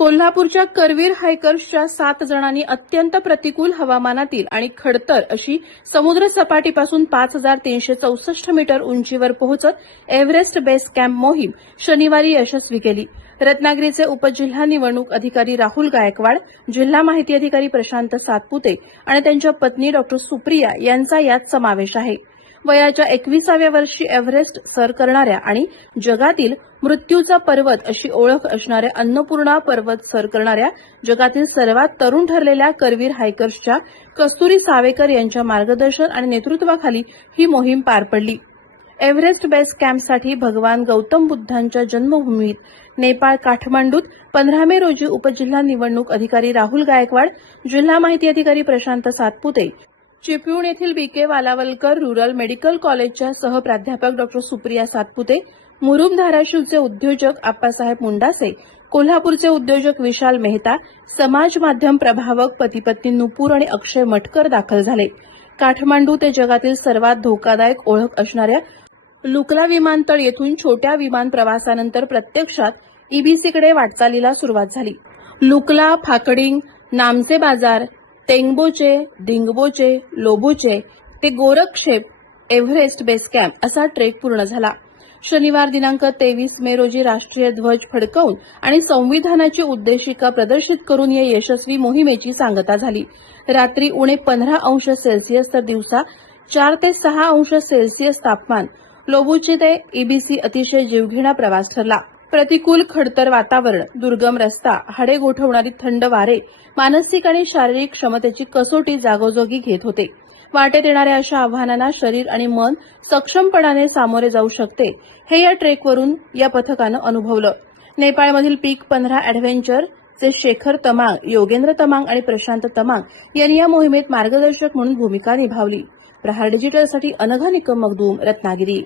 कोल्हापूरच्या करवीर हायकर्सच्या 7 जणांनी अत्यंत प्रतिकूल हवामानातील आणि खडतर अशी समुद्र सपाटीपासून 5364 मीटर उंचीवर पोहोचत एव्हरेस्ट बेस कॅम्प मोहीम शनिवारी यशस्वी केली। रत्नागिरीचे उपजिल्हा निवडणूक अधिकारी राहुल गायकवाड, जिल्हा माहिती अधिकारी प्रशांत सातपुते आणि त्यांच्या पत्नी डॉ. सुप्रिया यांचा यात समावेश आहे। वयाच्या 21व्या वर्षी एव्हरेस्ट सर करणाऱ्या आणि जगातील मृत्यूचा पर्वत अशी ओळख असणाऱ्या अन्नपूर्णा पर्वत सर करणाऱ्या जगातील सर्वात तरुण ठरलेल्या करवीर हायकर्सच्या कस्तुरी सावेकर यांच्या मार्गदर्शन आणि नेतृत्वाखाली ही मोहीम पार पडली। एव्हरेस्ट बेस कॅम्पसाठी भगवान गौतम बुद्धांच्या जन्मभूमीत नेपाळ काठमांडूत 15 मे रोजी उपजिल्हा निवडणूक अधिकारी राहुल गायकवाड, जिल्हा माहिती अधिकारी प्रशांत सातपुते, चिपळूण येथील बीके वालावलकर रूरल मेडिकल कॉलेजच्या सहप्राध्यापक डॉ. सुप्रिया सातपुते, मुरुम धाराशिवचे उद्योजक आप्पासाहेब मुंडासे, कोल्हापूरचे उद्योजक विशाल मेहता, समाज माध्यम प्रभावक पती-पत्नी नुपूर आणि अक्षय मटकर दाखल झाले। काठमांडू ते जगातील सर्वात धोकादायक ओळख असणाऱ्या लुकला विमानतळ येथून छोट्या विमान प्रवासानंतर प्रत्यक्षात ईबीसीकडे वाटचालीला सुरुवात झाली। लुकला, फाकडिंग, नामचे बाजार, तेंगबोचे, धिंगबोचे, लोबोचे ते गोरक्षेप एव्हरेस्ट बेस कॅम्प असा ट्रेक पूर्ण झाला। शनिवार दिनांक 23 मे रोजी राष्ट्रीय ध्वज फडकवून आणि संविधानाची उद्देशिका प्रदर्शित करून या यशस्वी मोहिमेची सांगता झाली। रात्री उणे 15 अंश सेल्सिअस तर दिवसा 4 ते 6 अंश सेल्सिअस तापमान लोबोचे ते ईबीसी अतिशय जीवघेणा प्रवास ठरला। प्रतिकूल खडतर वातावरण, दुर्गम रस्ता, हाडे गोठवणारी थंड वारे मानसिक आणि शारीरिक क्षमतेची कसोटी जागोजागी घेत होते। वाटेत येणाऱ्या अशा आव्हानांना शरीर आणि मन सक्षमपणाने सामोरे जाऊ शकते हे या ट्रेकवरून या पथकानं अनुभवलं। नेपाळमधील पीक 15 अॅडव्हेंचर चे शेखर तमांग, योगेंद्र तमांग आणि प्रशांत तमांग यांनी या मोहिमेत मार्गदर्शक म्हणून भूमिका निभावली। प्रहार डिजिटलसाठी अनघा निकम मगदूम, रत्नागिरी।